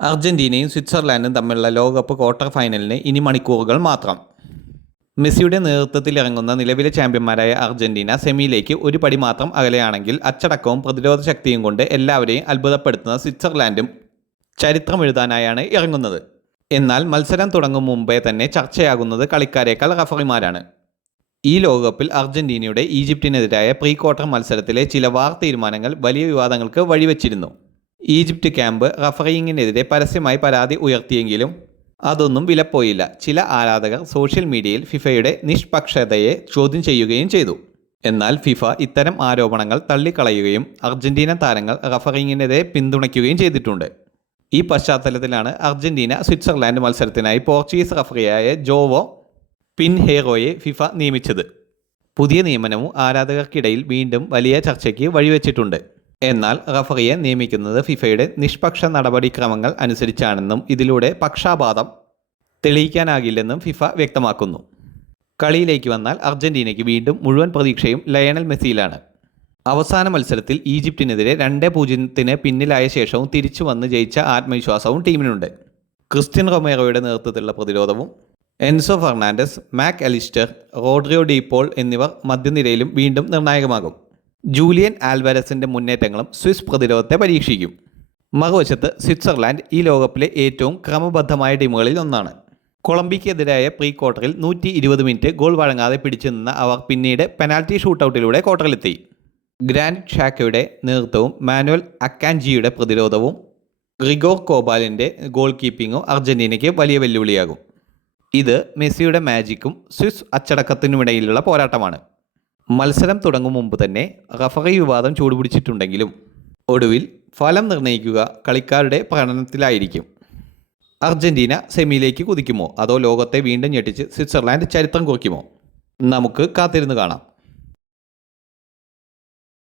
അർജന്റീനയും സ്വിറ്റ്സർലാൻഡും തമ്മിലുള്ള ലോകകപ്പ് ക്വാർട്ടർ ഫൈനലിന് ഇനി മണിക്കൂറുകൾ മാത്രം. മെസ്സിയുടെ നേതൃത്വത്തിൽ ഇറങ്ങുന്ന നിലവിലെ ചാമ്പ്യന്മാരായ അർജന്റീന സെമിയിലേക്ക് ഒരു പടി മാത്രം അകലെയാണെങ്കിൽ അച്ചടക്കവും പ്രതിരോധ ശക്തിയും കൊണ്ട് എല്ലാവരെയും അത്ഭുതപ്പെടുത്തുന്ന സ്വിറ്റ്സർലാൻഡും ചരിത്രം എഴുതാനായാണ് ഇറങ്ങുന്നത്. എന്നാൽ മത്സരം തുടങ്ങും മുമ്പേ തന്നെ ചർച്ചയാകുന്നത് കളിക്കാരേക്കാൾ റഫറിമാരാണ്. ഈ ലോകകപ്പിൽ അർജന്റീനയുടെ ഈജിപ്തിനെതിരായ പ്രീ ക്വാർട്ടർ മത്സരത്തിലെ ചില വാർ തീരുമാനങ്ങൾ വലിയ വിവാദങ്ങൾക്ക് വഴിവെച്ചിരുന്നു. ഈജിപ്ത് ക്യാമ്പ് റഫറിങ്ങിനെതിരെ പരസ്യമായി പരാതി ഉയർത്തിയെങ്കിലും അതൊന്നും വിലപ്പോയില്ല. ചില ആരാധകർ സോഷ്യൽ മീഡിയയിൽ ഫിഫയുടെ നിഷ്പക്ഷതയെ ചോദ്യം ചെയ്യുകയും ചെയ്തു. എന്നാൽ ഫിഫ ഇത്തരം ആരോപണങ്ങൾ തള്ളിക്കളയുകയും അർജന്റീന താരങ്ങൾ റഫറിങ്ങിനെതിരെ പിന്തുണയ്ക്കുകയും ചെയ്തിട്ടുണ്ട്. ഈ പശ്ചാത്തലത്തിലാണ് അർജന്റീന സ്വിറ്റ്സർലാൻഡ് മത്സരത്തിനായി പോർച്ചുഗീസ് റഫറിയായ ജോവോ പിൻഹേറോയെ ഫിഫ നിയമിച്ചത്. പുതിയ നിയമനവും ആരാധകർക്കിടയിൽ വീണ്ടും വലിയ ചർച്ചയ്ക്ക് വഴിവെച്ചിട്ടുണ്ട്. എന്നാൽ റഫറിയെ നിയമിക്കുന്നത് ഫിഫയുടെ നിഷ്പക്ഷ നടപടിക്രമങ്ങൾ അനുസരിച്ചാണെന്നും ഇതിലൂടെ പക്ഷാപാതം തെളിയിക്കാനാകില്ലെന്നും ഫിഫ വ്യക്തമാക്കുന്നു. കളിയിലേക്ക് വന്നാൽ അർജന്റീനയ്ക്ക് വീണ്ടും മുഴുവൻ പ്രതീക്ഷയും ലയണൽ മെസ്സിയിലാണ്. അവസാന മത്സരത്തിൽ ഈജിപ്തിനെതിരെ 2-0 പിന്നിലായ ശേഷവും തിരിച്ചു വന്ന് ജയിച്ച ആത്മവിശ്വാസവും ടീമിനുണ്ട്. ക്രിസ്ത്യൻ റൊമേറോയുടെ നേതൃത്വത്തിലുള്ള പ്രതിരോധവും Enzo Fernandez, Mac Allister, Rodrigo De Paul എന്നിവർ മധ്യനിരയിലും വീണ്ടും നിർണായകമാകും. ജൂലിയൻ ആൽവാരസിൻ്റെ മുന്നേറ്റങ്ങളും സ്വിസ് പ്രതിരോധത്തെ പരീക്ഷിക്കും. മറുവശത്ത് സ്വിറ്റ്സർലാൻഡ് ഈ ലോകകപ്പിലെ ഏറ്റവും ക്രമബദ്ധമായ ടീമുകളിൽ ഒന്നാണ്. കൊളംബിയയ്ക്കെതിരായ പ്രീ ക്വാർട്ടറിൽ 120 മിനിറ്റ് ഗോൾ വഴങ്ങാതെ പിടിച്ചു നിന്ന അവർ പിന്നീട് പെനാൽറ്റി ഷൂട്ടൗട്ടിലൂടെ ക്വാർട്ടറിലെത്തി. ഗ്രാൻഡ് ഷാക്കയുടെ നേതൃത്വവും മാനുവൽ അക്കാൻജിയുടെ പ്രതിരോധവും ഗ്രിഗോർ കോബാലിൻ്റെ ഗോൾ കീപ്പിങ്ങും അർജന്റീനയ്ക്ക് വലിയ വെല്ലുവിളിയാകും. ഇത് മെസ്സിയുടെ മാജിക്കും സ്വിസ് അച്ചടക്കത്തിനുമിടയിലുള്ള പോരാട്ടമാണ്. മത്സരം തുടങ്ങും മുമ്പ് തന്നെ റഫറി വിവാദം ചൂടുപിടിച്ചിട്ടുണ്ടെങ്കിലും ഒടുവിൽ ഫലം നിർണ്ണയിക്കുക കളിക്കാരുടെ പ്രകടനത്തിലായിരിക്കും. അർജന്റീന സെമിയിലേക്ക് കുതിക്കുമോ അതോ ലോകത്തെ വീണ്ടും ഞെട്ടിച്ച് സ്വിറ്റ്സർലാൻഡ് ചരിത്രം കുറിക്കുമോ? നമുക്ക് കാത്തിരുന്ന് കാണാം.